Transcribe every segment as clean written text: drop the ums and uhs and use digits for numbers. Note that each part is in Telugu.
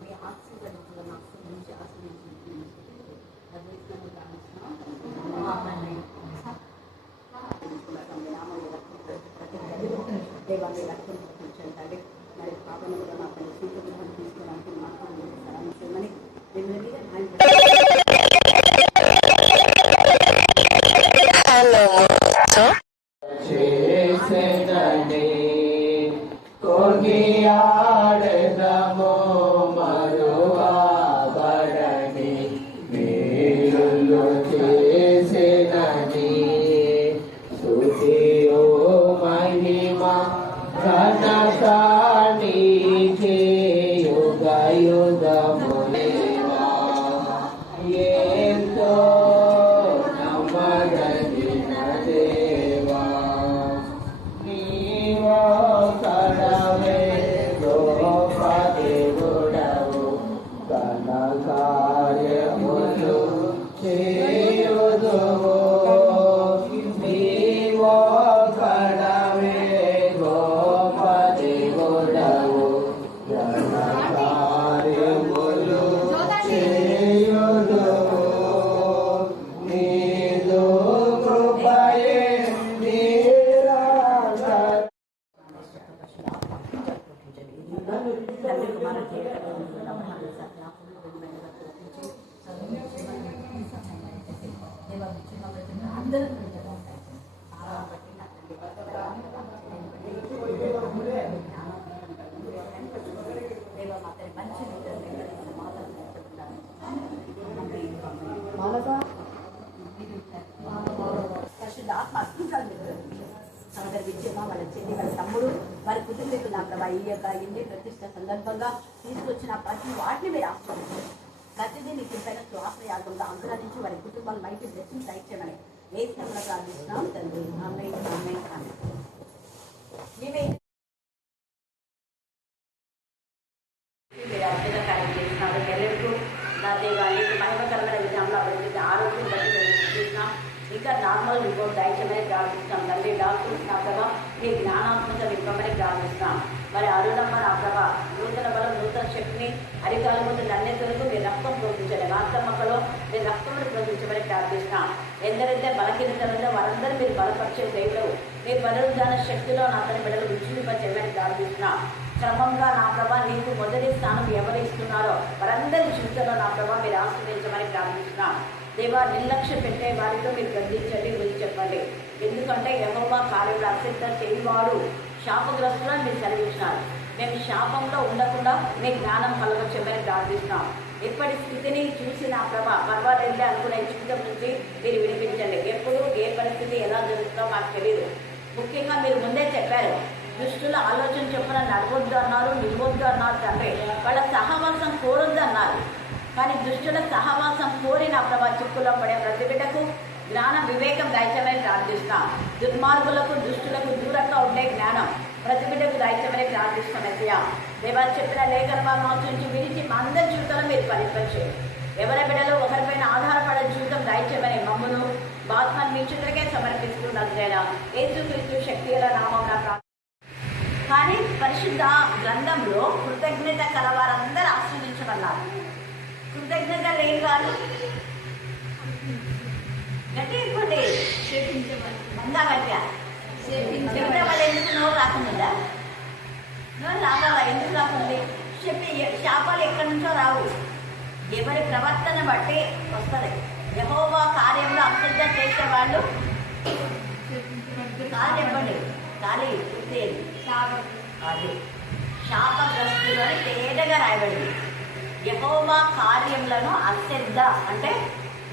మీ ఆశీర్వదించడం నాకు నుంచి ఆశీర్వదించి అద్వైతంగా కానిస్తున్నాం దేవాన్ని రక్తం చూపించండి. మరి పాపను కూడా నాకు సూచన తీసుకోవడానికి మాట్లాడి చేయమని దేవుని మీద వాళ్ళ చెల్లి వాళ్ళ తమ్ముడు వారి కుటుంబీకులు నా ప్రభా ఈ యొక్క ఇండి ప్రతిష్ట సందర్భంగా తీసుకొచ్చిన ప్రతి వాటిని మీరు ఆశ్రయించారు. ప్రతిదీ నీకు ఇంతగా శ్వాసయాగంగా అంకురాదించి వారి కుటుంబాలు బయట బ్లెస్సింగ్స్ దయచేయమని ఏ స్థలంలో ప్రార్థిస్తున్నాం తండ్రి. ఆమేన్ ఆమేన్ ఆమేన్. అద్భుత కార్యం చేసినారు. ఎల్లరికూ నా దేవాన్ని మహిమకరమైన విధానంలో అభివృద్ధి ఆరోగ్యం బట్టి చూస్తున్నాం. ఇంకా నార్మల్ రిపోర్ట్ దయచేయమని ప్రార్థిస్తాం తండ్రి. డాక్టర్స్ నా ప్రభా మీ జ్ఞానాత్మక ఇవ్వమని ప్రార్థిస్తాం. మరి అరుణమ్మ నా ప్రభా నూతన బలం నూతన శక్తిని అరికాల ముందు నన్నెతులకు మీ రక్తం ప్రోగించండి. వార్తమ్మకలో మీ రక్తమును ప్రోగించమని ప్రార్థిస్తాం. ఎందరైతే బలహీనతలో వారందరూ మీరు బలపరిచే దేవుడు మీ పునరుద్ధాన శక్తిలో నా తన బిడ్డలు విజృంభించమని ప్రార్థిస్తున్నాం. క్రమంగా నా ప్రభా నీకు మొదటి స్థానం ఎవరు ఇస్తున్నారో వారందరి జీవితంలో నా ప్రభా మీరు ఆస్వాదించమని ప్రార్థిస్తున్నాం. దేవా నిర్లక్ష్య పెట్టే వారితో మీరు గద్దించండి, గురించి చెప్పండి. ఎందుకంటే యెహోవా కార్యములు అశ్రద్ధ చేయవాడు శాపగ్రస్తులను మీరు సెలవించినారు. మేము శాపంలో ఉండకుండా మీ జ్ఞానం కలగచ్చమని ప్రార్థిస్తున్నాం. ఇప్పటి స్థితిని చూసి నా ప్రభా పర్వాలేదు అనుకునే జీవితం నుంచి మీరు వినిపించండి. ఎప్పుడు ఏ పరిస్థితి ఎలా జరుగుతుందో మాకు తెలియదు. ముఖ్యంగా మీరు ముందే చెప్పారు దుష్టుల ఆలోచన చొప్పున నడవద్దు అన్నారు, నిలవద్దు అన్నారు తండ్రి. వాళ్ళ సహవాసం కోరొద్దు అన్నారు. కానీ దుష్టుల సహవాసం కోరి నా ప్రభా చిక్కులో పడే ప్రతి బిడ్డకు జ్ఞాన వివేకం దయచేయమని ప్రార్థిస్తాం. దుర్మార్గులకు దుష్టులకు దూరంగా ఉండే జ్ఞానం ప్రతి బిడ్డకు దయచేయమని ప్రార్థిస్తాం. ఎస్యా దేవా చెప్పిన లేఖన భాగం నుంచి విడిచి మా అందరి జీవితంలో మీరు ఫలింపచేయండి. ఎవరి బిడ్డలు ఒకరిపైన ఆధారపడే జీవితం దయచేయమని మమ్మను బాత్మని మీ చిత్రకే సమర్పిస్తున్నట్లయినా యేసుక్రీస్తు శక్తి గల నామం నా. కానీ పరిశుద్ధ గ్రంథంలో కృతజ్ఞత కలవారందరూ ఆశ్రయించమన్నారు. కృతజ్ఞత లేని వాళ్ళు గట్టి ఇవ్వండి మందా గట్టిగా చెప్తే వాళ్ళు ఎందుకు నోరు రాకుండా నోరు రావాలా ఎందుకు రాకుంది చెప్పి శాపాలు ఎక్కడి నుంచో రావు. ఎవరి ప్రవర్తన బట్టి వస్తుంది. యెహోవా కార్యంలో అశ్రద్ధ చేసేవాళ్ళు కాలు ఇవ్వండి కాలి అది శాపగ్రస్తులు అని తేటగా రాయబడింది. యెహోవా కార్యములను అశ్రద్ధ అంటే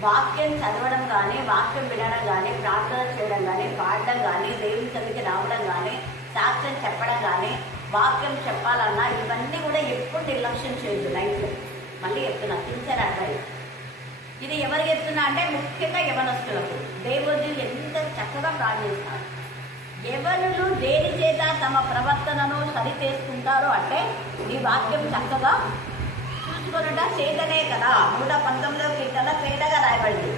వాక్యం చదవడం కానీ, వాక్యం వినడం కానీ, ప్రార్థన చేయడం కానీ, పాడడం కానీ, దేవుని సన్నిధికి రావడం కానీ, సాక్ష్యం చెప్పడం కానీ, వాక్యం చెప్పాలన్నా ఇవన్నీ కూడా ఎప్పుడు నిర్లక్ష్యం చేయొద్దు. లైఫ్ మళ్ళీ చెప్తున్నా సిన్సియర్ అడ్వైస్. ఇది ఎవరు చెప్తున్నా అంటే ముఖ్యంగా యవనస్తులకు. దేవుడు ఎంత చక్కగా ప్రార్థిస్తారు. యవనులు దేని చేత తమ ప్రవర్తనను సరిచేసుకుంటారో అంటే ఈ వాక్యం చక్కగా చూసుకొనుట చేతనే కదా. 119 కీర్తన పేదగా రాయబడింది.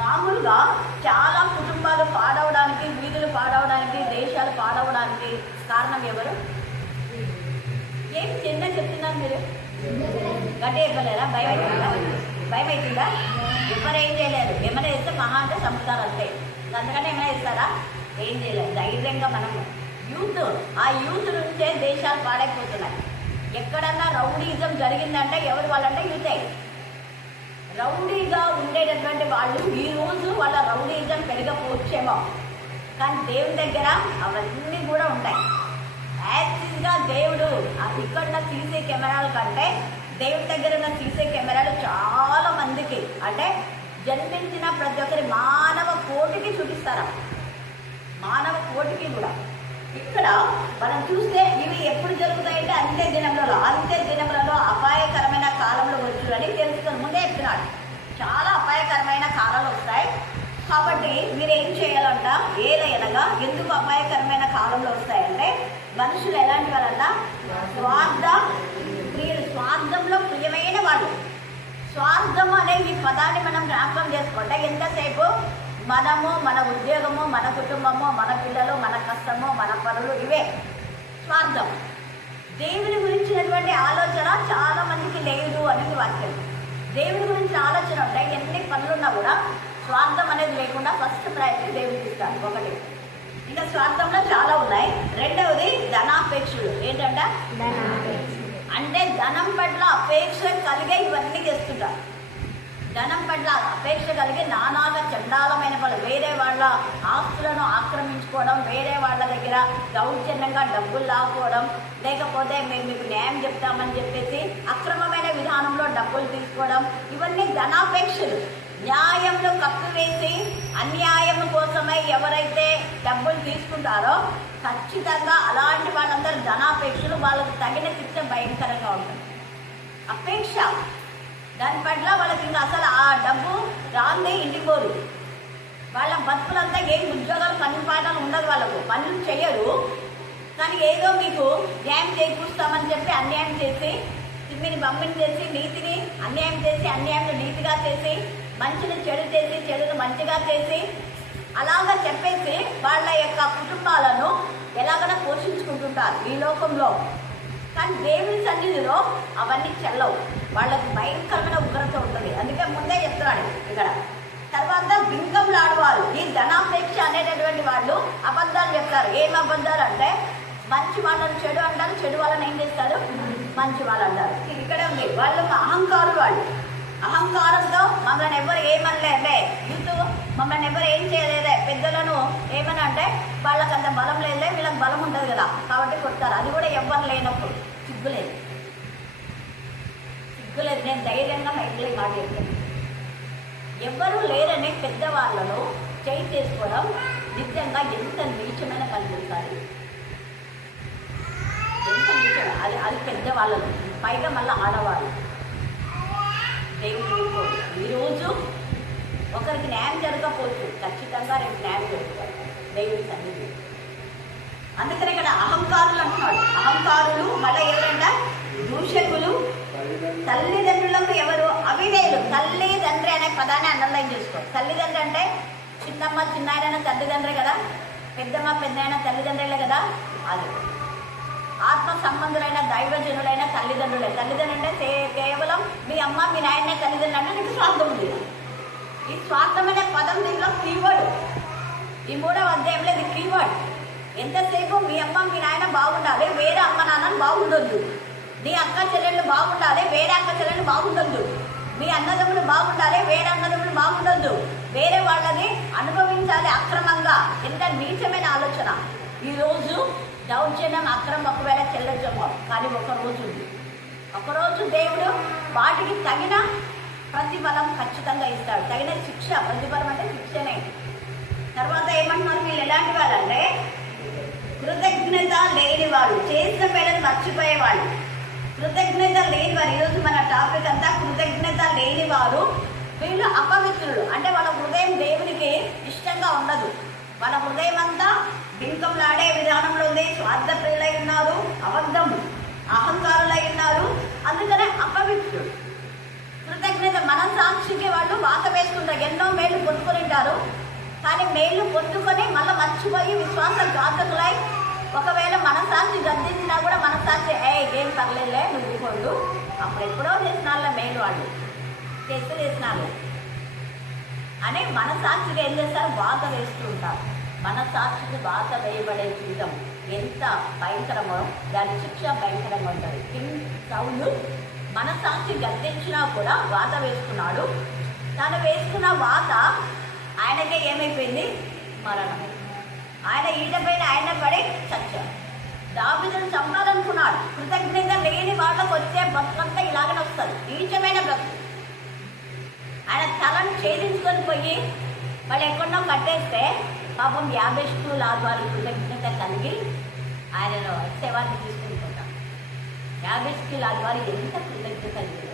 మామూలుగా చాలా కుటుంబాలు పాడవడానికి, వీధులు పాడవడానికి, దేశాలు పాడవడానికి కారణం ఎవరు? ఏం చిన్న చెప్తున్నారు మీరు? గట్టి చెప్పలేరా? భయం అవుతుందా? భయం అవుతుందా? ఎవరేం చేయలేరు. ఏమైనా చేస్తే మహా అంటే చంపుతారు అంతే. అందుకని ఏమైనా చేస్తారా? ఏం చేయలేదు. ధైర్యంగా మనము ఆ యూత్ నుంచే దేశాలు పాడైపోతున్నాయి. ఎక్కడన్నా రౌడీజం జరిగిందంటే ఎవరు వాళ్ళంటే యూతే. రౌడీగా ఉండేటటువంటి వాళ్ళు ఈరోజు వాళ్ళ రౌడీజం పెరగపోవచ్చేమో, కానీ దేవుని దగ్గర అవన్నీ కూడా ఉంటాయి. యాక్చువల్గా దేవుడు ఇక్కడ సీసీ కెమెరాల కంటే దేవుడి దగ్గర ఉన్న సీసీ కెమెరాలు చాలా మందికి, అంటే జన్మించిన ప్రతి ఒక్కరి మానవ కోటికి చూపిస్తారా, మానవ కోటికి కూడా. ఇక్కడ మనం చూస్తే ఇవి ఎప్పుడు జరుగుతాయంటే అంత్య దినములలో అపాయకరమైన కాలంలో వచ్చునని తెలుసుకొని ముందే చెప్తున్నాడు. చాలా అపాయకరమైన కాలాలు వస్తాయి. కాబట్టి మీరు ఏం చేయాలంట? ఏదైనా ఎందుకు అపాయకరమైన కాలంలో వస్తాయంటే మనుషులు ఎలాంటి వాళ్ళంట? స్వార్థంలో ప్రియమైన వాళ్ళు. స్వార్థం అనే ఈ పదాన్ని మనం జ్ఞాపకం చేసుకుంటే ఎంతసేపు మనము, మన ఉద్యోగము, మన కుటుంబము, మన పిల్లలు, మన కష్టము, మన పనులు, ఇవే స్వార్థం. దేవుని గురించినటువంటి ఆలోచన చాలా మందికి లేదు అనేది వాక్యం. దేవుని గురించి ఆలోచన ఉంటాయి. ఎన్ని పనులున్నా కూడా స్వార్థం అనేది లేకుండా ఫస్ట్ ప్రయత్నం దేవుడికి ఇస్తారు. ఒకటి. ఇంకా స్వార్థంలో చాలా ఉన్నాయి. రెండవది ధనాపేక్షలు. ఏంటంటే అంటే ధనం పట్ల అపేక్ష కలిగే ఇవన్నీ చేస్తుంటారు. ధనం పట్ల అపేక్ష కలిగి నానాగా చండాలమైన వాళ్ళు, వేరే వాళ్ళ ఆస్తులను ఆక్రమించుకోవడం, వేరే వాళ్ళ దగ్గర దౌర్జన్యంగా డబ్బులు లాక్కోవడం, లేకపోతే మేము మీకు న్యాయం చెప్తామని చెప్పేసి అక్రమమైన విధానంలో డబ్బులు తీసుకోవడం, ఇవన్నీ ధనాపేక్షలు. న్యాయంలో కప్పివేసి అన్యాయం కోసమై ఎవరైతే డబ్బులు తీసుకుంటారో ఖచ్చితంగా అలాంటి వాళ్ళందరూ ధనాపేక్షలు. వాళ్ళకి తగిన శిక్ష భయంకరంగా ఉంటుంది. అపేక్ష దాని పట్ల వాళ్ళకి ఇంకా అసలు ఆ డబ్బు రాందే ఇంటిపోరు. వాళ్ళ బతుకులంతా ఏం ఉద్యోగాలు పని పాటలు ఉండదు, వాళ్ళకు పనులు చేయరు. కానీ ఏదో మీకు న్యాయం చేకూరుస్తామని చెప్పి అన్యాయం చేసి, తిమ్మిని బమ్మిని చేసి, నీతిని అన్యాయం చేసి, అన్యాయాన్ని నీతిగా చేసి, మంచిని చెడు చేసి, చెడును మంచిగా చేసి, అలాగా చెప్పేసి వాళ్ళ యొక్క కుటుంబాలను ఎలాగైనా పోషించుకుంటుంటారు ఈ లోకంలో. కానీ దేవుని సన్నిధిలో అవన్నీ చెల్లవు. వాళ్ళకి భయంకరమైన ఉగ్రత ఉంటుంది. అందుకే ముందే చెప్తున్నాడు ఇక్కడ. తర్వాత బింకంలు ఆడవారు, ఈ ధనాపేక్ష అనేటటువంటి వాళ్ళు అబద్ధాలు చెప్తారు. ఏం అబద్ధాలు అంటే మంచి వాళ్ళని చెడు అంటారు, చెడు వాళ్ళని ఏం చేస్తారు? మంచి వాళ్ళు అంటారు. ఇక్కడ ఉంది వాళ్ళు అహంకారులు. వాళ్ళు అహంకారంతో మమ్మల్ని ఎవరు ఏమనలేదే, యూత్ మమ్మల్ని ఎవరు ఏం చేయలేదే, పెద్దలను ఏమని అంటే వాళ్ళకి అంత బలం లేదే, వీళ్ళకి బలం ఉంటుంది కదా కాబట్టి కొడతారు. అది కూడా ఎవరు లేనప్పుడు సిగ్గులేదు. నేను ధైర్యంగా మైకులే మాట చెప్తాను. ఎవరు లేరని పెద్దవాళ్ళను చేయి చేసుకోవడం నిజంగా ఎంత నీచమైన కనిపిస్తారు. ఎంత నీచం అది పెద్దవాళ్ళను, పైగా మళ్ళీ ఆడవాళ్ళు. దేవుడు ఈరోజు ఒకరికి న్యాయం జరగకపోవచ్చు, ఖచ్చితంగా రేపు న్యాయం జరుగుతారు దేవుడి సన్నిధి. అందుకని ఇక్కడ అహంకారులు అంటున్నాడు. అహంకారులు మళ్ళీ ఎవరంట? దూషకులు, తల్లిదండ్రులకు ఎవరు? అవిధేయులు. తల్లిదండ్రి అనే పదాన్ని అండర్లైన్ చేసుకో. తల్లిదండ్రి అంటే చిన్నమ్మ చిన్నాయన తల్లిదండ్రే కదా, పెద్దమ్మ పెద్దయిన తల్లిదండ్రులే కదా. అది ఆత్మ సంబంధులైన దైవజనులైన తల్లిదండ్రులే. తల్లిదండ్రులు అంటే కేవలం మీ అమ్మ మీ నాయనే తల్లిదండ్రులు అంటే నీకు స్వార్థం ఉంది. ఈ స్వార్థమైన పదం దీనిలో కీవర్డ్. ఈ 3వ అధ్యాయంలో ఇది కీవర్డ్. ఎంతసేపు మీ అమ్మ మీ నాయన బాగుండాలి, వేరే అమ్మ నాన్నని బాగుండొద్దు. నీ అక్క చెల్లెళ్ళు బాగుండాలి, వేరే అక్క చెల్లెళ్ళు బాగుండొద్దు. మీ అన్నదమ్ములు బాగుండాలి, వేరే అన్నదమ్ములు బాగుండొద్దు. వేరే వాళ్ళని అనుభవించాలి అక్రమంగా. ఎంత నీచమైన ఆలోచన. ఈరోజు దౌర్జన్యం అక్రమం ఒకవేళ చెల్లొచ్చేమో, కానీ ఒకరోజు దేవుడు వాటికి తగిన ప్రతిఫలం ఖచ్చితంగా ఇస్తాడు. తగిన శిక్ష, ప్రతిఫలం అంటే శిక్షనే. తర్వాత ఏమంటున్నారు వీళ్ళు ఎలాంటి వాళ్ళంటే కృతజ్ఞత లేని వాళ్ళు, చేసిన పేడను మర్చిపోయేవాళ్ళు. కృతజ్ఞత లేని వారు. ఈరోజు మన టాపిక్ అంతా కృతజ్ఞత లేని వారు. వీళ్ళు అపవిత్రులు. అంటే వాళ్ళ హృదయం దేవునికి ఇష్టంగా ఉండదు. వాళ్ళ హృదయం అంతా బింకంలాడే విధానంలో ఉంది. స్వార్థప్రియులై ఉన్నారు, అహంకారులై ఉన్నారు. అందుకనే అపవిత్రులు. కృతజ్ఞత మనసాక్షికి వాళ్ళు వాత వేసుకుంటారు. ఎన్నో మేలు పొందుకొని ఉంటారు, కానీ మేలు పొందుకొని మళ్ళీ మర్చిపోయి విశ్వాసఘాతకులై ఒకవేళ మనసాక్షి గద్దించినా కూడా మనసాక్షి ఏం పర్లేదులే నువ్వు కొడు అప్పుడు ఎప్పుడో చేసిన వాళ్ళ మేలు వాళ్ళు చేసిన వాళ్ళు అని మనసాక్షిగా ఏం చేస్తారు, వాత వేస్తూ ఉంటారు. మనసాక్షికి వాత వేయబడే జీవితం ఎంత భయంకరమో దాని శిక్ష భయంకరంగా ఉంటుంది. కింగ్ సౌలు మనసాక్షి గద్దించినా కూడా వాత వేసుకున్నాడు. తను వేసుకున్న వాత ఆయనకే ఏమైపోయింది, మరణం. ఆయన ఈట పైన ఆయన పడి చచ్చాడు. దావీదును చంపాలనుకున్నాడు. కృతజ్ఞత లేని వాళ్ళకు వచ్చే బతుకంతా ఇలాగనే వస్తుంది, నీచమైన బ్రతుకు. ఆయన తలను ఛేదించుకొని పోయి వాళ్ళు ఎక్కడో కట్టేస్తే పాపం యాభేష్కు లాభాలు కృతజ్ఞత కలిగి ఆయనను శవాన్ని తీసుకుని పోతాం. యాభేష్కి లాభాలు ఎంత కృతజ్ఞత కలిగి.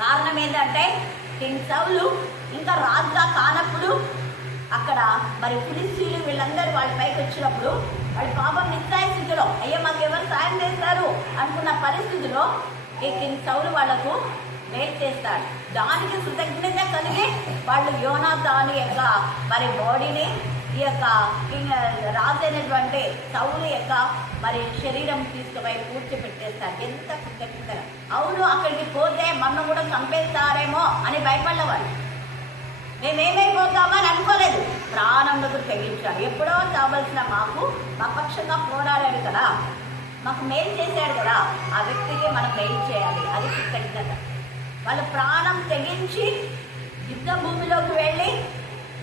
కారణం ఏంటంటే కింగ్ సౌలు ఇంకా రాజుగా కానప్పుడు అక్కడ మరి ఫిలిస్తీయులు వీళ్ళందరూ వాళ్ళ పైకి వచ్చినప్పుడు వాళ్ళు పాపం నిస్సాయ స్థితిలో, అయ్యో మాకు ఎవరు సాయం చేస్తారు అనుకున్న పరిస్థితిలో ఈ కింగ్ సౌలు వాళ్లకు మేలు చేస్తాడు. దానికి కృతజ్ఞత కలిగి వాళ్ళు యోనాతాను యొక్క మరి బాడీని ఈ యొక్క రాజు అయినటువంటి సౌలు యొక్క మరి శరీరం తీసుకుపోయి పూడ్చిపెట్టేస్తారు. ఎంత కృతజ్ఞత. అవును, అక్కడికి పోతే మనం కూడా చంపేస్తారేమో అని భయపడ్డవాళ్ళు. మేమేమైపోతామని అనుకోలేదు. ప్రాణంలోకి తెగించాడు. ఎప్పుడో చావలసిన మాకు మా పక్షంగా పోరాడాడు కదా, మాకు మేలు చేశాడు కదా, ఆ వ్యక్తికి మనం మేలు చేయాలి. అది కృతజ్ఞత. వాళ్ళు ప్రాణం తెగించి యుద్ధ భూమిలోకి వెళ్ళి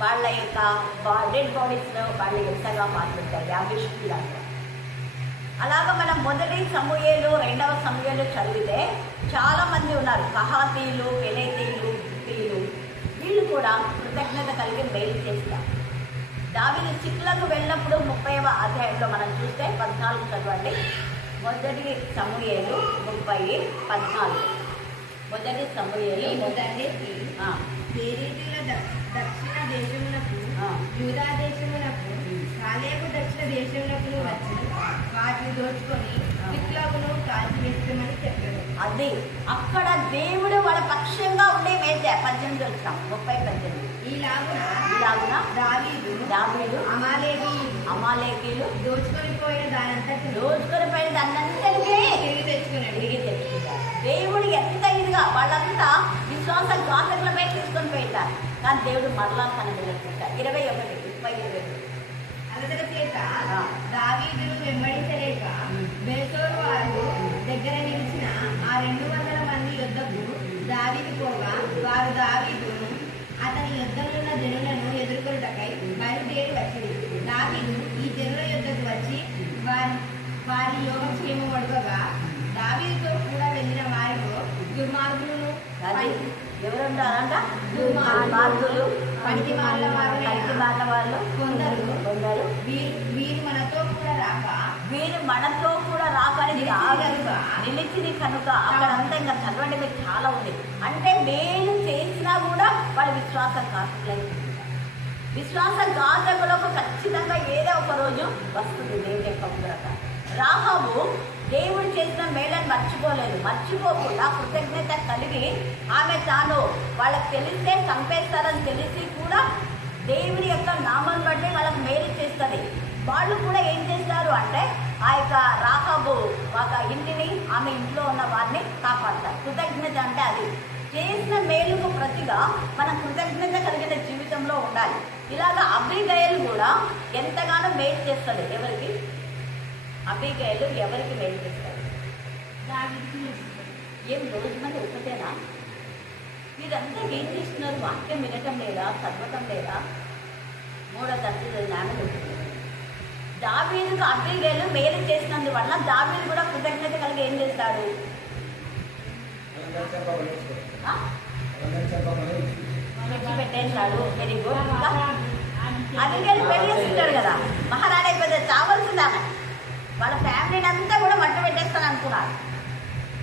వాళ్ళ యొక్క డెడ్ బాడీస్లో వాళ్ళు ఎంతగా పాల్గొంటారు. యాభేష్కి లాగా. అలాగా మనం మొదటి సమూయేలు, రెండవ సమూయేలు చదివితే చాలామంది ఉన్నారు. కహాతీయులు, పెలేతీయులు, గిత్తీయులు, వీళ్ళు కూడా కృతజ్ఞత కలిగి మేలు చేస్తారు. దావీదు చిక్లకు వెళ్ళినప్పుడు 30వ అధ్యాయంలో మనం చూస్తే 14 చదవండి. మొదటి సమూయేలు 30:14. మొదటి సమూయేలు దక్షిణ దేశమునకు యూదా దేశమునకు కాలేబు దక్షిణ దేశమునకు వచ్చి వాటిని దోచుకొని చిక్లకును కాల్చివేస్తామని చెప్పారు. అది అక్కడ దేవుడు వాళ్ళ పక్షంగా ఉండే మేతే 18 వచ్చాం 30:18. ఇలాగున దావీదు అమాలేకీలు దోచుకొని పోయిన దానంతటికీ తిరిగి తెచ్చుకున్నారు. దేవుడు ఎంత ఇదిగా వాళ్ళంతా విశ్వాసఘాతకులపై తీసుకొని పోయిటారు. కానీ దేవుడు మరలా తన నిలబెట్టారు. 21:20. అలసట చేత దావీదును వెంబడించలేక బేతోరు వారు దగ్గర నిలిచిన ఆ 200 మంది యుద్ధకు దావీదు పోగా వారు దావీదును అతని యుద్ధమున్న జనులను ఎదుర్కొనుటకై బయలుదేరి వచ్చింది. దావీదు ఈ జనుల యుద్ధకు వచ్చి వారి యోగక్షేమం అడుగగా దావీదుతో కూడా వెళ్ళిన వారిలో దుర్మార్గులను ఎవరున్నారంట, దుర్మార్గులు పనికి మాల వాళ్ళు కొందరు వీరు మనతో కూడా రాక నిలిచింది కనుక అక్కడంతా ఇంకా చదవండి మీకు చాలా ఉంది. అంటే మేలు చేసినా కూడా వాళ్ళు విశ్వాసఘాతకులకు ఖచ్చితంగా ఏదో ఒక రోజు వస్తుంది దేవుని యొక్క ఉగ్రత. రాహాబు దేవుడు చేసిన మేళను మర్చిపోకుండా కృతజ్ఞత కలిగి ఆమె తాను వాళ్ళకి తెలిస్తే చంపేస్తారని తెలిసి కూడా దేవుని యొక్క నామం బట్టి వాళ్ళకి మేలు చేస్తుంది. వాళ్ళు కూడా ఏం చేస్తారు అంటే ఆ యొక్క రాహాబు ఒక ఇంటిని, ఆమె ఇంట్లో ఉన్న వారిని కాపాడతారు. కృతజ్ఞత అంటే అది చేసిన మేలుకు ప్రతిగా మన కృతజ్ఞత కలిగిన జీవితంలో ఉండాలి. ఇలాగ అబీగయలు కూడా ఎంతగానో మేలు చేస్తుంది. ఎవరికి అబీగయలు ఎవరికి మేలు చేస్తారు? ఏం రోజు మంది ఒకటేనా? మీరంతా ఏం చేస్తున్నారు? వాక్యం వినటం లేదా? చదవటం లేదా? 3వ తరగతి జ్ఞానం ఉంటుంది. దావీదుకు అబీగయలు మేలు చేసినందువల్ల దావీదు కూడా కృతజ్ఞత కలిగి ఏం చేస్తాడు? పెట్టేశాడు. Very good. అబీగయలు పెళ్లి చేసుకుంటాడు కదా, మహారాణి పెద్ద చావాల్సిందామె. వాళ్ళ ఫ్యామిలీని అంతా కూడా మట్టు పెట్టేస్తాను అనుకున్నాడు.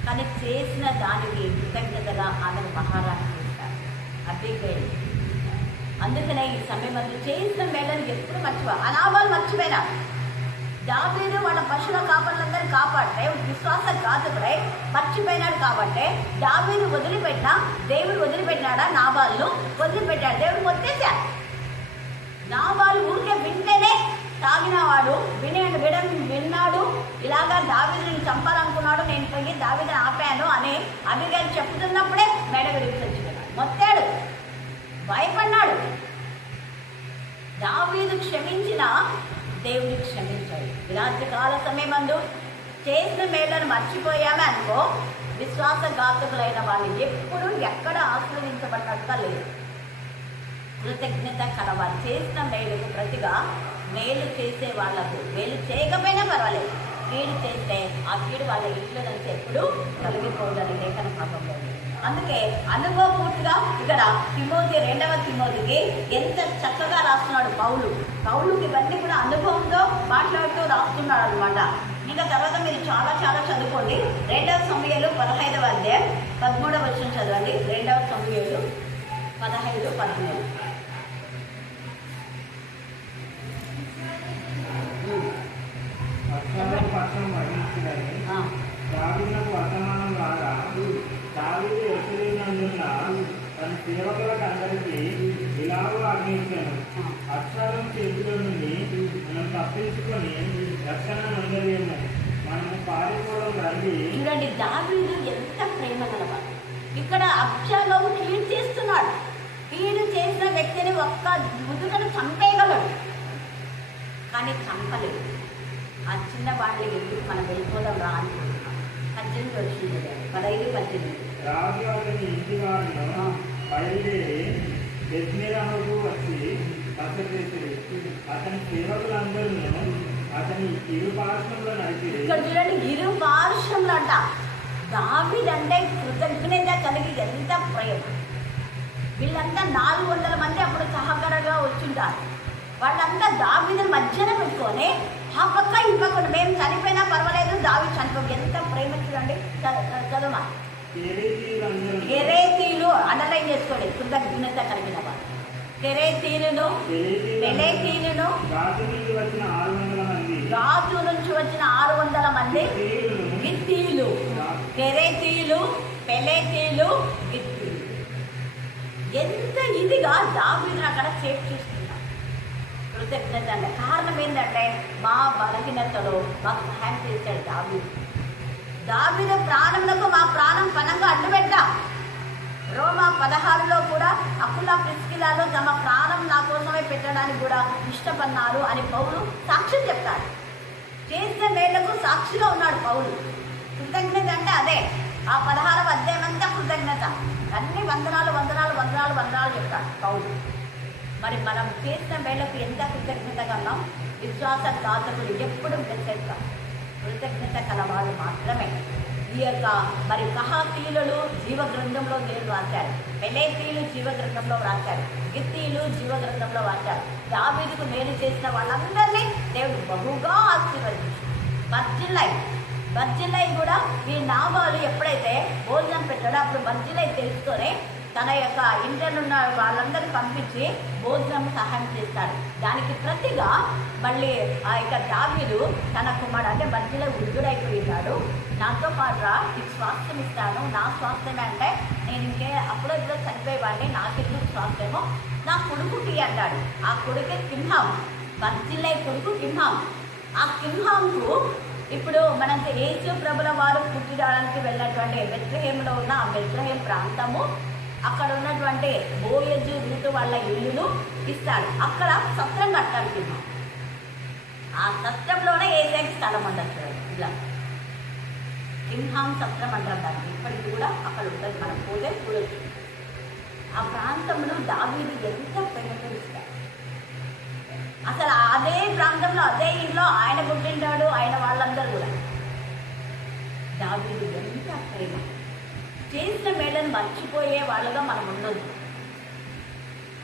కానీ చేసిన దానికి కృతజ్ఞతగా ఆమెను మహారాణి చేస్తారు అబీగయలు. అందుకనే ఈ సమయంలో చేసిన మేళను ఎప్పుడు అనాభాలు మర్చిపోయినారు. దావీదు వాళ్ళ పశువుల కాపర్లందరూ కాపాడితే విశ్వాసఘాతకుడై మర్చిపోయినాడు. కాబట్టి దావీదు వదిలిపెట్టినా దేవుడు వదిలిపెట్టినాడా? నాబాలును వదిలిపెట్టాడు. దేవుడు వచ్చేసాడు. నాబాలు ఊరికే వింటేనే తాగినవాడు విన్నాడు, ఇలాగా దావీదుని చంపాలనుకున్నాడు, నేను పోయి దావీదుని ఆపాను అని అబిగైల్ చెప్తున్నప్పుడే మెడ విరిగి చచ్చిపోయాడు. మొత్తాడు, భయపడ్డాడు. దావీదు క్షమించిన దేవుడు క్షమించాడు. ఇలాంటి కాల సమయమందు చేసిన మేళ్లను మర్చిపోయామే అనుకో, విశ్వాసఘాతకులైన వాళ్ళు ఎప్పుడు ఎక్కడ ఆశీర్వదించబడినట్టుగా లేదు. కృతజ్ఞత కలవాలి. చేసిన మేలుకు ప్రతిగా మేలు చేసే వాళ్ళకు, మేలు చేయకపోయినా పర్వాలేదు, కీడు చేస్తే ఆ కీడు వాళ్ళ ఇంట్లో నుంచి ఎప్పుడు కలిగిపోదని లేఖన భాగంలో. అందుకే అనుభవపూర్తిగా ఇక్కడ తిమోతి 2వ తిమోతికి ఎంత చక్కగా రాస్తున్నాడు పౌలుకి ఇవన్నీ కూడా అనుభవంతో మాట్లాడుతూ రాస్తున్నాడు అనమాట. ఇంకా తర్వాత మీరు చాలా చాలా చదువుకోండి. 2వ సమూయేలు 15వ అధ్యాయం 13వ వచనం చదవండి. 2వ సమూయేలు 15-13. దావీదునకు వర్తమానం రాగా, దావీదు ఎరుసలేమునందున్న తన సేవకులకు అందరికీ ఇలాగూ ఆజ్ఞయించాను, అక్షరం చేతిలో నుండి మనం తప్పించుకొని రక్షణ నొందలేము, మనము పారిపోవడం రండి. చూడండి, దావీదు ఎంత ప్రేమ గలవాడు. ఇక్కడ అబ్షాలోము కీడు చేస్తున్నాడు. కీడు చేసిన వ్యక్తిని ఒక్క ముదుకను చంపేయగలడు, కానీ చంపలేదు. ఆ చిన్న వాళ్ళకి ఎందుకు మనం వెళ్ళిపోదాం రా అనుకుంటున్నాం. 18 వచ్చింది, 15-18. రాజు అతని ఇంటి వారిను బయలుదేరి బెత్లెహేముకు వచ్చి బస చేసి అతని సేవకులందరూ అతని ఇరు పార్శ్వంలో నడిచి. ఇక్కడ చూడండి, ఇరు పార్శ్వంలో అంట. దావీదంటే కృతజ్ఞత కలిగి ఎంత ప్రేమ. వీళ్ళంతా 400 మంది అప్పుడు సహకారంగా వచ్చింటారు. వాళ్ళంతా దావీదుని మధ్యన పెట్టుకొని ఆ పక్క ఈ పక్కన మేము చనిపోయినా పర్వాలేదు, దావీదు చనిపోయి ఎంత ప్రేమ. చూడండి, చదువు. కెరేతీలు అండర్లైన్ చేసుకోండి, కృతజ్ఞత కలిగిన వాళ్ళు. కెరేతీలును పెలేతీలును, రాజు నుంచి వచ్చిన 600 మంది గిత్తీలు. కెరేతీలు, పెలేతీలు, గిత్తీలు. ఎంత ఇదిగా దావీదుని అక్కడ సేఫ్ చేస్తున్నారు. కృతజ్ఞత అంటే కారణం ఏంటంటే మా బలహీనతలో మాకు సహాయం చేశాడు దావీదు ప్రాణంలో మా ప్రాణం పనంగా అడ్డుపెట్టాం. రోమా 16లో కూడా అకులా ప్రిస్కిలాలో తమ ప్రాణం నా కోసమే పెట్టడానికి కూడా ఇష్టపడినారు అని పౌలు సాక్ష్యం చెప్తాడు. చేసిన మేళ్లకు సాక్షిగా ఉన్నాడు పౌలు. కృతజ్ఞత అంటే అదే. ఆ 16వ అధ్యాయం అంతా కృతజ్ఞత, అన్ని వందనాలు చెప్తాడు పౌలు. మరి మనం చేసిన మేళ్లకు ఎంత కృతజ్ఞతగా ఉన్నాం. విశ్వాసఘాతకులు ఎప్పుడు మెచ్చేస్తాం. కృతజ్ఞత కలవాళ్ళు మాత్రమే. ఈ యొక్క మరి కహాతీయులు జీవగ్రంథంలో దేవుడు రాశారు, పెలేతీయులు జీవగ్రంథంలో రాశారు, గిత్తీయులు జీవగ్రంథంలో రాశారు. దావీదుకు మేలు చేసిన వాళ్ళందరినీ దేవుడు బహుగా ఆశీర్వదించాడు. బర్జిల్లై కూడా ఈ నాబాలు ఎప్పుడైతే భోజనం పెట్టాడో అప్పుడు బర్జిల్లై తెలుసుకొని తన యొక్క ఇంటర్నున్న వాళ్ళందరినీ పంపించి భోజనం సహాయం చేస్తాడు. దానికి ప్రతిగా మళ్ళీ ఆ యొక్క దావీదు తన కుమారుడు అంటే బర్జిల్లై వృద్ధుడైపోయినాడు, నాతో పాటు రా, నీకు స్వాస్థ్యం ఇస్తాను. నా స్వాస్థ్యం అంటే నేను ఇంకే అప్పుడో చనిపోయేవాడిని, నాకెందుకు స్వాస్థ్యమో నా కొడుకుకి అంటాడు. ఆ కొడుకే కింహాం, బర్జిల్లై కొడుకు కింహాం. ఆ కింహాంకు ఇప్పుడు మనకి యేసు ప్రభుల వారు పుట్టినడానికి వెళ్ళినటువంటి బెత్లెహేములో ఉన్న ఆ బెత్లెహేం ప్రాంతము, అక్కడ ఉన్నటువంటి బోయజు రూతు వాళ్ళ ఇల్లును ఇస్తాడు. అక్కడ సత్రం కట్టాలి కింహాం. ఆ సత్రంలోనే ఏసైకి స్థలం అంటారు. ఇలా కింహాం సత్రం అంటారు దాన్ని. ఇప్పటికి కూడా అక్కడ ఉంటుంది, మనం పోతే చూడొచ్చు. ఆ ప్రాంతంలో దావీదు ఎంత ప్రేమతో ఇస్తారు. అసలు అదే ప్రాంతంలో అదే ఇంట్లో ఆయన పుట్టింటాడు, ఆయన వాళ్ళందరూ కూడా. దావీదు ఎంత ప్రేమ. చేసిన మేళను మర్చిపోయే వాళ్ళుగా మనం ఉండొద్దు.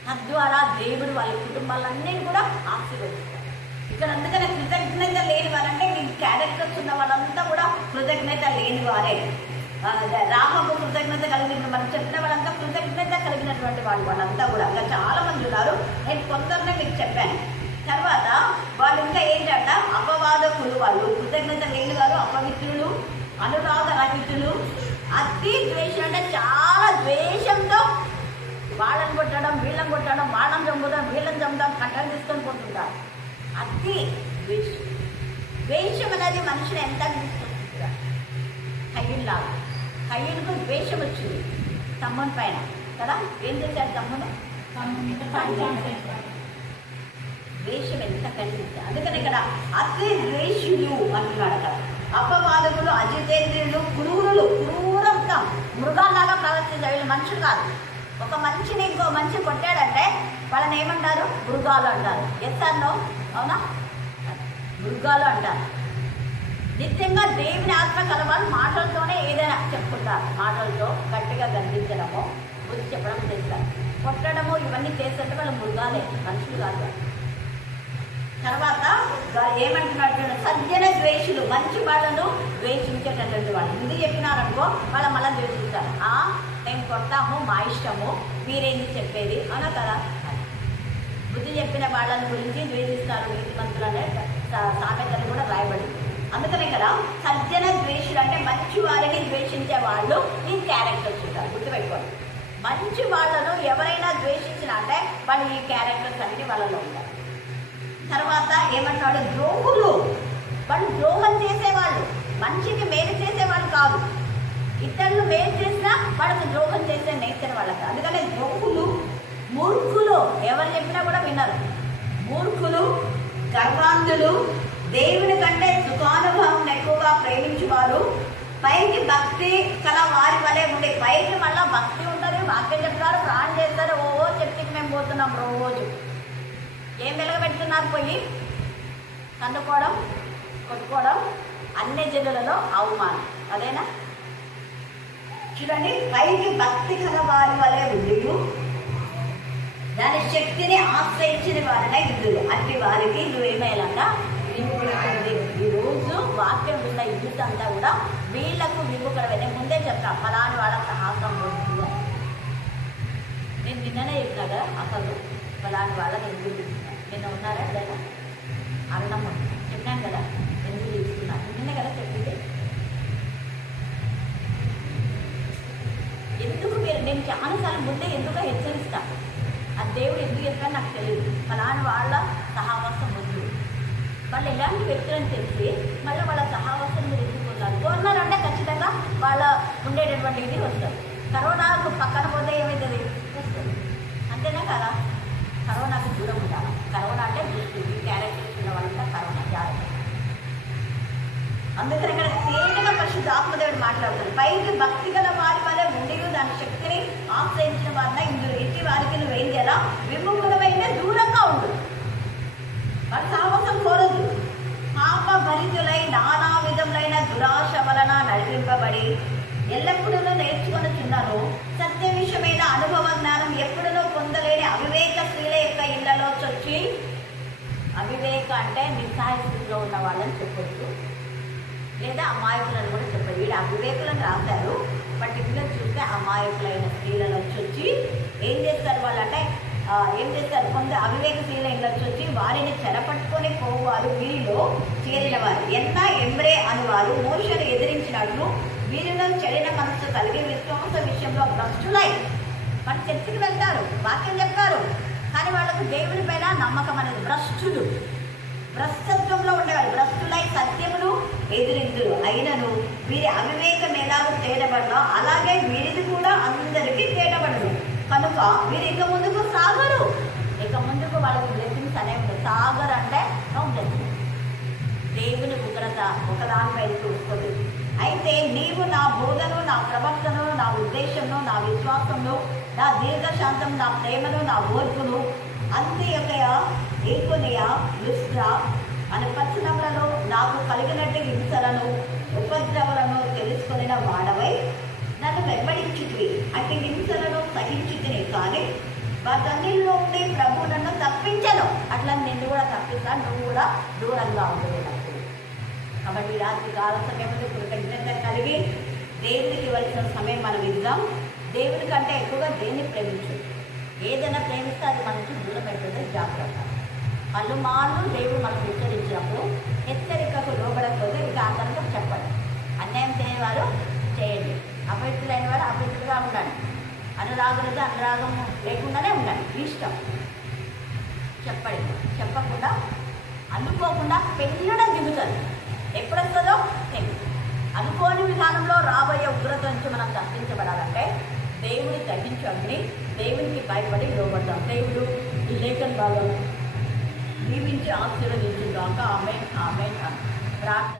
తద్వారా దేవుడు వాళ్ళ కుటుంబాలన్నీ కూడా ఆశీర్వదిస్తారు. ఇక్కడ అందుకనే కృతజ్ఞత లేని వారంటే మీకు క్యారెక్టర్స్ ఉన్న వాళ్ళంతా కూడా కృతజ్ఞత లేని వారే. రాహబు కృతజ్ఞత కలిగిన, మనం చెప్పిన వాళ్ళంతా కృతజ్ఞత కలిగినటువంటి వాళ్ళంతా కూడా. ఇంకా చాలా మంది ఉన్నారు, నేను కొందరినే మీకు చెప్పాను. తర్వాత వాళ్ళు ఇంకా ఏంటంట, అపవాదకులు. వాళ్ళు కృతజ్ఞత లేని వారు అపవిత్రులు, అనురాగ రహితులు, అతి ద్వేషం. అంటే చాలా ద్వేషంతో వాళ్ళని కొట్టడం, వీళ్ళని కొట్టడం, వాళ్ళని చంపుతాం, వీళ్ళని చంపుతాం, కట్టలు తీసుకొని పోతుంటారు. అది ద్వేషం. ద్వేషం అనేది మనుషులు ఎంత అనిపిస్తుంది. కయ్యూలాగా కయ్యూలకు ద్వేషం వచ్చింది తమ్ముని పైన కదా. ఏం చేశాడు తమ్ముడు? ద్వేషం ఎంత కనిపిస్తుంది. అందుకని ఇక్కడ అతి ద్వేషులు అంటున్నాడు కదా. అపవాదకులు, అజితేంద్రియులు, క్రూరంగా మృగాల్లాగా ప్రవర్తించారు. వీళ్ళు మనుషులు కాదు. ఒక మనిషిని ఇంకో మనిషి కొట్టాడంటే వాళ్ళని ఏమంటారు? మృగాలు అంటారు. Yes or no? అవునా? మృగాలు అంటారు. నిత్యంగా దేవుని ఆత్మ కలవాలి. మాటలతోనే ఏదైనా చెప్పుకుంటారు. మాటలతో గట్టిగా గర్జించడము, బుద్ధి చెప్పడం చేస్తారు. కొట్టడము ఇవన్నీ చేస్తుంటే వాళ్ళు మృగాలే, మనుషులు కాదు. తర్వాత ఏమంటున్నాడు? సజ్జన ద్వేషులు, మంచి వాళ్ళను ద్వేషించేటటువంటి వాళ్ళు. ఇది చెప్పినారనుకో వాళ్ళ మళ్ళీ ద్వేషిస్తారు. మేము కొడతాము, మా ఇష్టము, మీరేంది చెప్పేది అలా కదా. బుద్ధి చెప్పిన వాళ్ళని గురించి ద్వేషిస్తారు నీతిమంతులు అనే సామెతలు కూడా రాయబడింది. అందుకనే కదా సజ్జన ద్వేషులు అంటే మంచి వారిని ద్వేషించే వాళ్ళు ఈ క్యారెక్టర్స్ ఉంటారు. గుర్తుపెట్టుకోండి. మంచి వాళ్ళను ఎవరైనా ద్వేషించిన అంటే వాళ్ళు ఈ క్యారెక్టర్స్ అన్ని వాళ్ళలో ఉంటారు. తర్వాత ఏమంటాడు? ద్రోహులు, వాళ్ళు ద్రోహం చేసేవాళ్ళు, మనిషికి మేలు చేసేవాళ్ళు కాదు. ఇతరులు మేలు చేసినా వాళ్ళకి ద్రోహం చేసే నేచర్ వాళ్ళకి. అందుకనే ద్రోహులు, మూర్ఖులు, ఎవరు చెప్పినా కూడా వినరు. మూర్ఖులు, గర్వాంధులు, దేవుని కంటే సుఖానుభవం ఎక్కువగా ప్రేమించేవారు, పైకి భక్తి కల వారి వలె ఉండి, పైకి మళ్ళీ భక్తి ఉంటుంది, వాక్యం చెప్తారు, ప్రాణం చేస్తారు. చర్చికి మేము పోతున్నాం రోజు. ఏం వెలగబెడుతున్నారు? పోయి కందుకోవడం, కొట్టుకోవడం, అన్ని జనులలో అవమానం. అదేనా? చూడండి, పైకి భక్తి కల వారి వలె ఉండి దాని శక్తిని ఆశ్రయించిన వారినే యుద్ధులు. అట్టి వారికి నువ్వేమేలాగా విముఖులవుతుంది. ఈరోజు వాక్యం ఉన్న యుద్ధ అంతా కూడా వీళ్లకు విముఖులమే. ముందే చెప్తా ఫలాని వాళ్ళ సాహసం వస్తుంది. నేను నిన్ననే చెప్పినా కదా, అసలు ఫలాని వాళ్ళని ఎందుకు తీసుకున్నాను. నిన్న ఉన్నారా ఎప్పుడైనా? అన్నం చెప్పాను కదా, ఎందుకు తీసుకున్నాను నిన్నే కదా చెప్పింది. ఎందుకు నేను చాలాసార్లు ముందే ఎందుకో హెచ్చరిస్తాను. అది దేవుడు ఎందుకు చెప్పాను నాకు తెలియదు. ఫలాని వాళ్ళ సహావాసం ముందు వాళ్ళు ఎలాంటి వ్యక్తులని తెలిసి మళ్ళీ వాళ్ళ సహావాసం మీరు ఎందుకున్నారు. గవర్నర్ అంటే ఖచ్చితంగా వాళ్ళ ఉండేటటువంటి ఇది వస్తుంది. కరోనాకు పక్కన పోతే ఏమవుతుంది? వస్తుంది. అంతేనా కదా? కరోనాకు దూరం ఉండాలి. కరోనా అంటే దృష్టి క్యారెక్టర్స్ ఉన్న వాళ్ళంతా కరోనా జాగ్రత్త. అందుకని ఇక్కడ తేలిగా పరిశుద్ధ ఆత్మదేవుడు మాట్లాడుతాడు. పైకి భక్తి గల వారి వల్ల ఉండి దాని శక్తిని ఆశ్రయించిన వారిన ఇందులో ఇంటి వారికి నువ్వు ఏం చేయాలా? విముఖులమైతే దూరంగా ఉండు. వారి సాహసం కోరదు. పాప భరితులై నానా విధములైన దురాశ వలన నడిపింపబడి ఎల్లప్పుడూ నేర్చుకొనుచున్నాను. సత్య విషయమైన అనుభవ జ్ఞానం ఎప్పుడూ పొందలేని అవివేక స్త్రీల యొక్క ఇళ్లలో చొచ్చి, అవివేక అంటే నిస్సహాయ స్థితిలో ఉన్న వాళ్ళని చెప్పొచ్చు, లేదా అమాయకులను కూడా చెప్పారు. వీళ్ళు అవివేకులను రాశారు, బట్ ఇంట్లో చూస్తే అమాయకులైన స్త్రీలను వచ్చి ఏం చేస్తారు వాళ్ళంటే కొంత అవివేక స్త్రీల ఇంట్లోకి వచ్చి వారిని చెరపట్టుకొని పోవారు వీరిలో చేరిన వారు. ఎన్న ఎంబ్రే అనువారు మోషను ఎదిరించినట్లు వీరిలో చెడిన మనసు కలిగి విశ్వాస విషయంలో భ్రష్టులై మన చర్చకి వెళ్తారు, వాక్యం చెప్తారు, కానీ వాళ్ళకు దేవుని పైన నమ్మకం అనేది భ్రష్టులు, భ్రష్టత్వంలో ఉండేవాళ్ళు. భ్రష్టులై సత్యమును ఎదిరిందురు అయినను వీరి అవివేకం ఎలాగో తేటబడినా అలాగే వీరిది కూడా అందరికీ తేటబడదు. కనుక వీరు ఇక ముందుకు సాగరు. ఇక ముందుకు వాళ్ళకి బ్లెస్సింగ్స్ అనేవి ఉంటాయి. సాగర్ అంటే నో బ్లెస్సింగ్. దేవుని ఉగ్రత ఒకదానిపై చూసుకోదు. అయితే నీవు నా బోధను, నా ప్రవక్తను, నా ఉద్దేశంను, నా విశ్వాసంను, నా దీర్ఘశాంతం, నా ప్రేమను, నా ఓర్పును, అంత్యొకయ, ఏకొనియ, లుస్త్ర అనే పట్టణములలో నాకు కలిగినట్టు హింసలను, ఉపద్రవలను తెలుసుకొనిన వాడవై నన్ను వెంబడించుటివి. అట్టి హింసలను సహించుతిని, కానీ వాటన్నిటిలో ఉండి ప్రభు నన్ను తప్పించను. అట్లా నిన్ను కూడా తప్పిస్తాను, నువ్వు కూడా దూరంగా ఉంటుంది నాకు. కాబట్టి రాత్రి కాల సమయంలో కృతజ్ఞత కలిగి దేవునికి ఇవ్వాల్సిన సమయం మనం ఇద్దాం. దేవుని కంటే ఎక్కువగా దేన్ని ప్రేమించు. ఏదైనా ప్రేమిస్తే అది మన నుంచి దూరం పెడుతుంది. జాగ్రత్త. పలుమార్లు దేవుడు మనకు హెచ్చరించినప్పుడు హెచ్చరికకు లోబడకపోతే ఇక ఆ తర్వాత చెప్పండి. అన్యాయం చేయనివారు చేయండి, అపవిత్రులైన వారు అపవిత్రులుగా ఉండండి, అనురాగులతో అనురాగం లేకుండానే ఉండండి. ఇష్టం చెప్పండి. చెప్పకుండా అనుకోకుండా పెళ్ళున దిగుతుంది. ఎప్పుడు వస్తుందో తెలియదు. అనుకోని విధానంలో రాబోయే ఉగ్రత నుంచి మనం తప్పించబడాలంటే దేవుడు తగ్గించండి, దేవునికి భయపడి లోబడతాం. దేవుడు ఈ లేఖన భాగం దీవించి ఆశీర్వదించుగాక. ఆమేన్ ఆమేన్. ప్రార్థన.